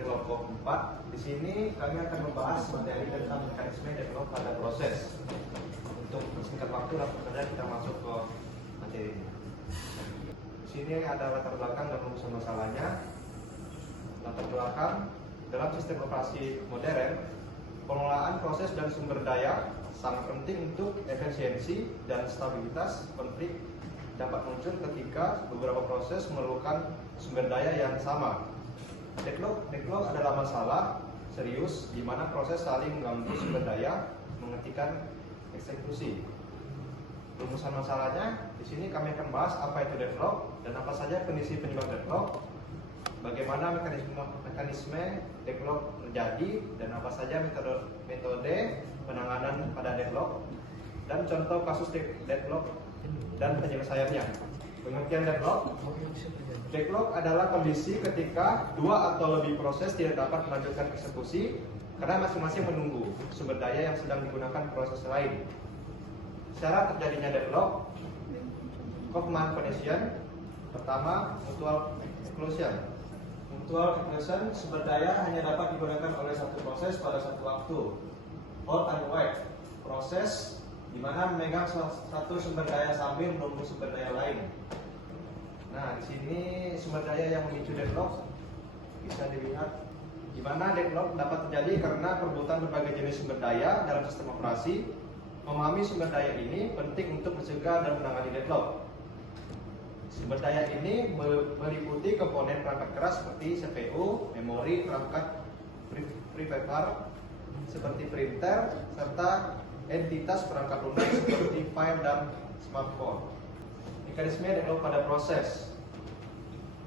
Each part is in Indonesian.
deadlock keempat. Di sini kami akan membahas materi tentang mekanisme deadlock pada proses. Untuk persingkat waktu, langsung saja kita masuk ke materi ini. Di sini ada latar belakang dan rumusan masalahnya. Latar belakang, dalam sistem operasi modern, pengelolaan proses dan sumber daya sangat penting untuk efisiensi dan stabilitas. Konflik dapat muncul ketika beberapa proses memerlukan sumber daya yang sama. Deadlock adalah masalah serius di mana proses saling mengganggu sumber daya menghentikan eksekusi. Rumusan masalahnya di sini kami akan bahas apa itu deadlock dan apa saja kondisi penyebab deadlock, bagaimana mekanisme deadlock terjadi dan apa saja metode penanganan pada deadlock, dan contoh kasus deadlock dan penyelesaiannya. Pengertian deadlock adalah kondisi ketika dua atau lebih proses tidak dapat melanjutkan eksekusi karena masing-masing menunggu sumber daya yang sedang digunakan proses lain. Syarat terjadinya deadlock: Kaufman condition. Pertama, mutual exclusion. Mutual exclusion, sumber daya hanya dapat digunakan oleh satu proses pada satu waktu. Hold and wait, proses di mana memegang satu sumber daya sambil menunggu sumber daya lain. Nah, di sini sumber daya yang memicu deadlock bisa dilihat di mana deadlock dapat terjadi karena perebutan berbagai jenis sumber daya dalam sistem operasi. Memahami sumber daya ini penting untuk mencegah dan menangani deadlock. Sumber daya ini meliputi komponen perangkat keras seperti CPU, memori, perangkat prefab seperti printer, serta entitas perangkat lunak seperti file dan smartphone. Mekanisme deadlock pada proses.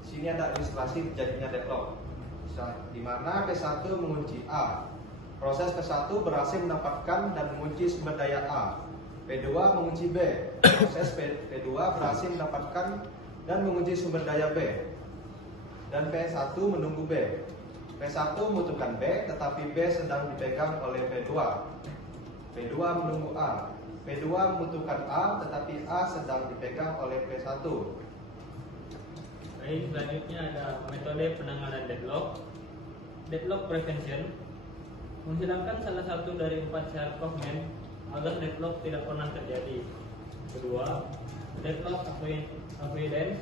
Di sini ada ilustrasi terjadinya deadlock, di mana P1 mengunci A. Proses P1 berhasil mendapatkan dan mengunci sumber daya A. P2 mengunci B. Proses P2 berhasil mendapatkan dan mengunci sumber daya B. Dan P1 menunggu B. P1 membutuhkan B, tetapi B sedang dipegang oleh P2. P2 menunggu A. P2 membutuhkan A, tetapi A sedang dipegang oleh P1. Baik, selanjutnya ada metode penanganan deadlock. Deadlock prevention menghilangkan salah satu dari 4 syarat Kaufman agar deadlock tidak pernah terjadi. Kedua, deadlock avoidance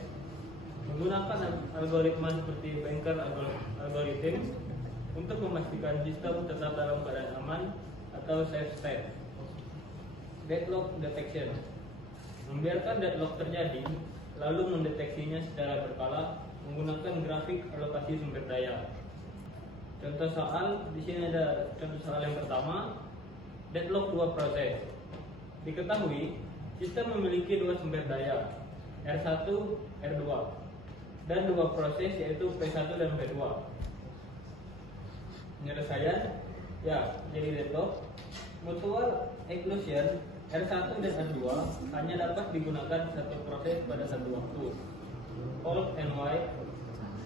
menggunakan algoritma seperti Banker algorithm untuk memastikan sistem tetap dalam keadaan aman atau safe state. Deadlock detection membiarkan deadlock terjadi lalu mendeteksinya secara berkala menggunakan grafik alokasi sumber daya. Contoh soal di sini ada contoh soal yang pertama, deadlock dua proses. Diketahui sistem memiliki dua sumber daya, R1, R2, dan dua proses yaitu P1 dan P2. Penyelesaian, ya, jadi deadlock. Mutual exclusion, R1 dan R2 hanya dapat digunakan satu proses pada satu waktu. Hold and wait,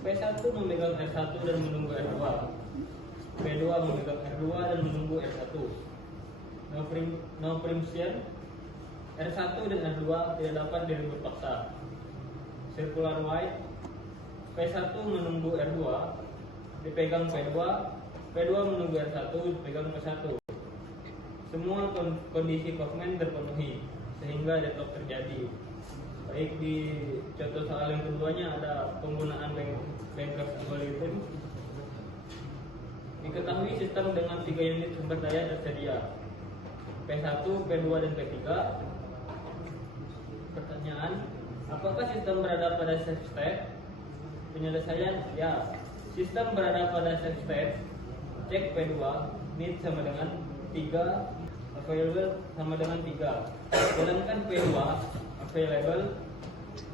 P1 memegang R1 dan menunggu R2. P2 memegang R2 dan menunggu R1. No preemption, R1 dan R2 tidak dapat direnggut paksa. Circular wait, P1 menunggu R2 dipegang P2, P2 menunggu R1 dipegang P1. Semua kondisi Kaufman terpenuhi sehingga deadlock terjadi. Baik, di contoh soal yang keduanya ada penggunaan Banker algorithm. Diketahui sistem dengan 3 unit sumber daya tersedia, P1, P2, dan P3. Pertanyaan, apakah sistem berada pada safe state? Penyelesaian, ya, sistem berada pada safe state. Cek P2, need sama dengan 3, available sama dengan 3. Jalankan P2, available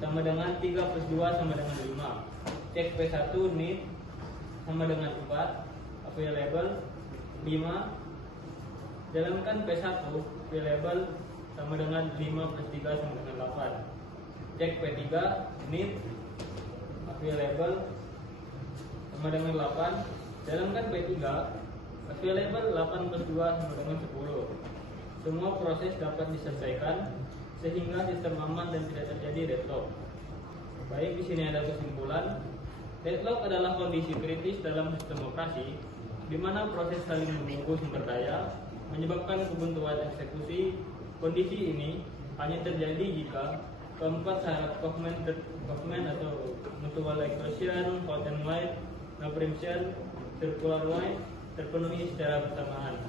sama dengan 3 plus 2 sama dengan 5. Cek P1, need sama dengan 4, available 5. Jalankan P1, available sama dengan 5 plus 3 sama dengan 8. Cek P3, need available sama dengan 8. Jalankan P3, available 8 plus 2 sama dengan 10. Semua proses dapat diselesaikan sehingga sistem aman dan tidak terjadi deadlock. Baik, di sini ada kesimpulan. Deadlock adalah kondisi kritis dalam sistem operasi di mana proses saling menunggu sumber daya menyebabkan kebuntuan eksekusi. Kondisi ini hanya terjadi jika keempat syarat Kaufman atau mutual exclusion, hot and wide, no preemption, circular wide terpenuhi secara bersamaan.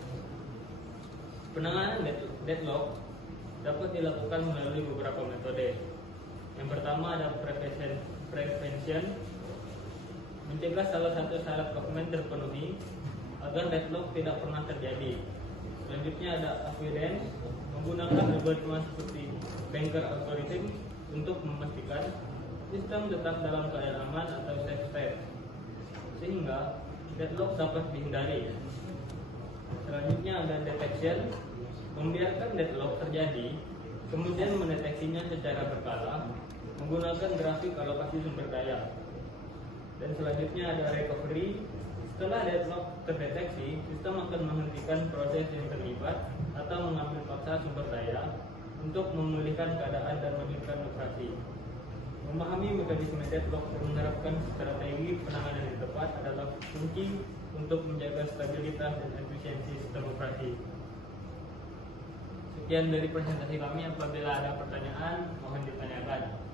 Penanganan deadlock dapat dilakukan melalui beberapa metode. Yang pertama ada prevention, mencegah salah satu syarat Kaufman terpenuhi agar deadlock tidak pernah terjadi. Selanjutnya ada avoidance, menggunakan algoritma seperti banker algorithm untuk memastikan sistem tetap dalam keadaan aman atau safe state sehingga deadlock dapat dihindari. Selanjutnya ada detection, membiarkan deadlock terjadi, kemudian mendeteksinya secara berkala menggunakan grafik alokasi sumber daya. Dan selanjutnya ada recovery, setelah deadlock terdeteksi, sistem akan menghentikan proses yang terlibat atau mengambil paksa sumber daya untuk memulihkan keadaan dan melanjutkan operasi. Memahami mekanisme deadlock dan menerapkan strategi penanganan yang tepat adalah kunci untuk menjaga stabilitas dan efisiensi sistem operasi. Sekian dari presentasi kami. Apabila ada pertanyaan, mohon ditanyakan.